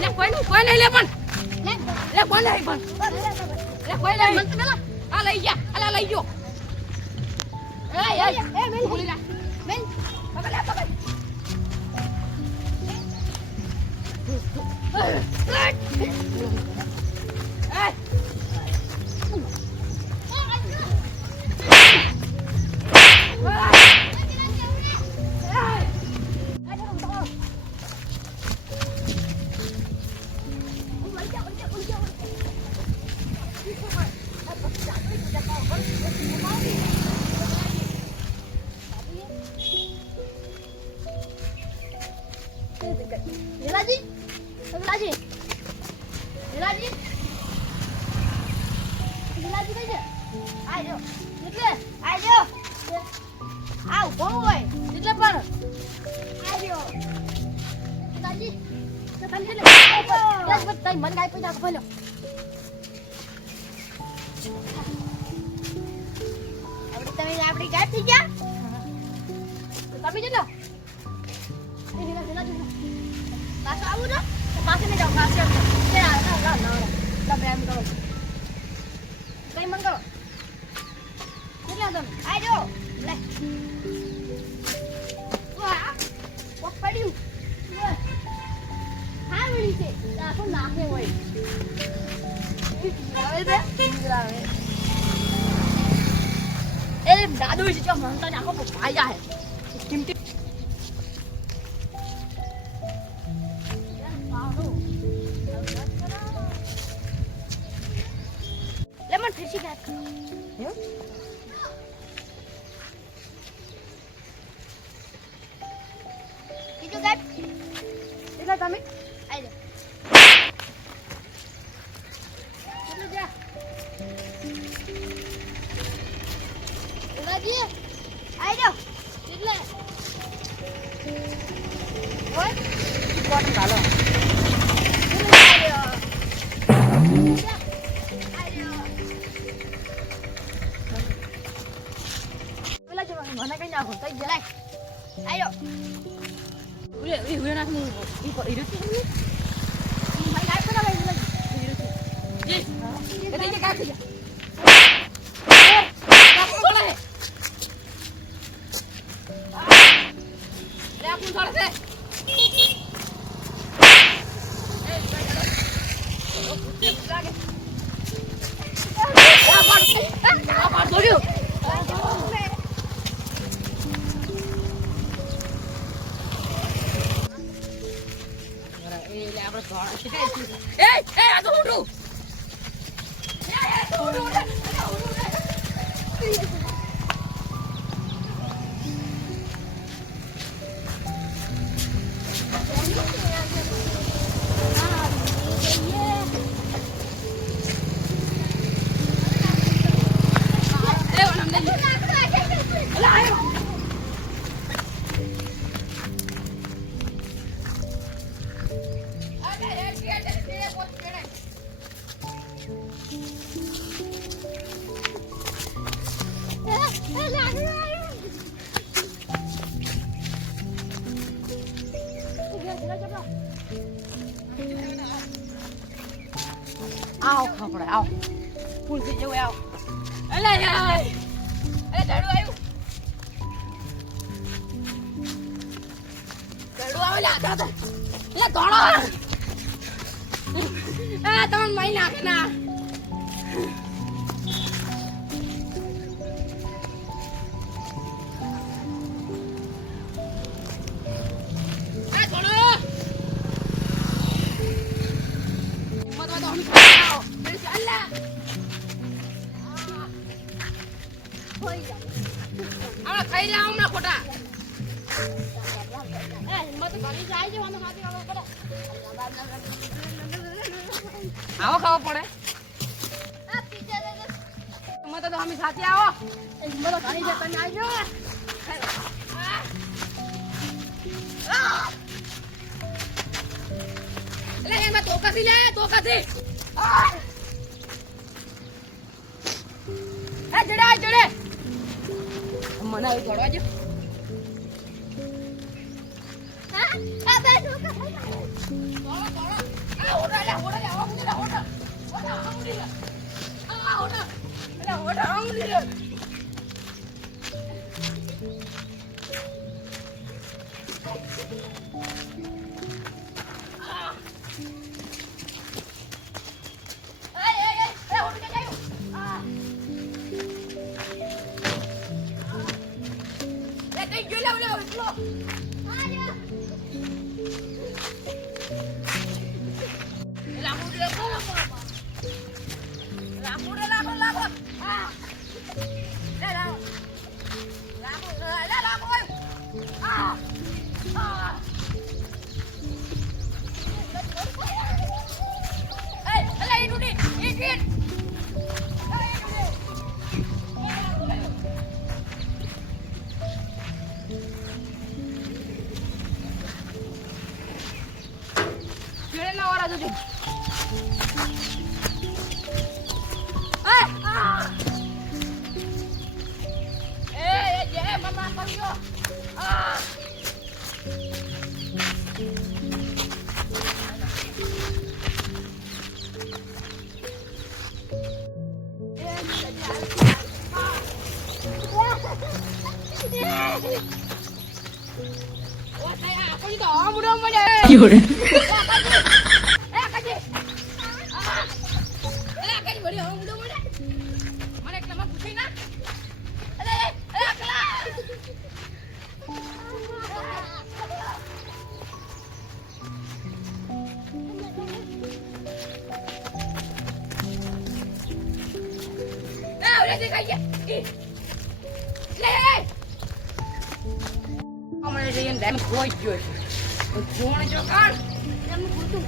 લે, કોઈ કોઈ નહીં, લે પણ. કોઈ નહીં, પણ. લે, કોઈ નહીં આ લઈ ગયા અલા લઈ લે, પકડ. એય લીલાજી લીલાજી લીલાજી લીલાજી કઈ છે આજો એટલે આજો આવ કોણ હોય એટલે પણ આજો લીલાજી મન ગાય પૈસા ખોલ્યો તમે આપણી ગાય થઈ ગયા. તમે જજો પાછું આવું ને પાછું નહીં જાઉં. પાછું. તમે એમ કરો. કઈ મન કરો? કેટલા તમે? આઈ જો. લે. પડ્યું. હા, વળી છે. આખો નાખે હોય. આવે છે આવે. એ દાદુ છે જો મનતા નાખો ભાઈ જાય કિંમતી લેમન ફિશી ગાય બીજું ગાય એટલે તમે ઓય કોણ ગાલો પેલા જો મને કઈ નાખો તઈ જલાય આયો ઉરે ઉરે ઉરે નાખ હું ઈ પર ઈ રૂટી હું ભાઈ ગાય પેલા ભાઈ જલાય ઈ રૂટી જી એ તે કાક થઈ જા કાક છોડે લે આપું છોડે છે એ એ આ તો ઉઠું. આવ ખપડે આવ. ફૂલ થઈ જવું, આવ. અલે આવ્યું આવે લે આતા લે ધોળો આ તમને મહી નાખે, ના. ખાઈ લે હમણાં ખોટા. આવો ખાવો પડે. તમે તો અમે સાથે આવો. એટલે એમાં તોકાથી લે તોકાથી જડે જડે. મને આવી ગળવા જો 哎啊！哎哎哎！慢慢跑哟！啊！有人。હમણાં જઈને ડેમ ખોઈ ગયો છે. જોણ જો કાઢ ડેમ ખોટું.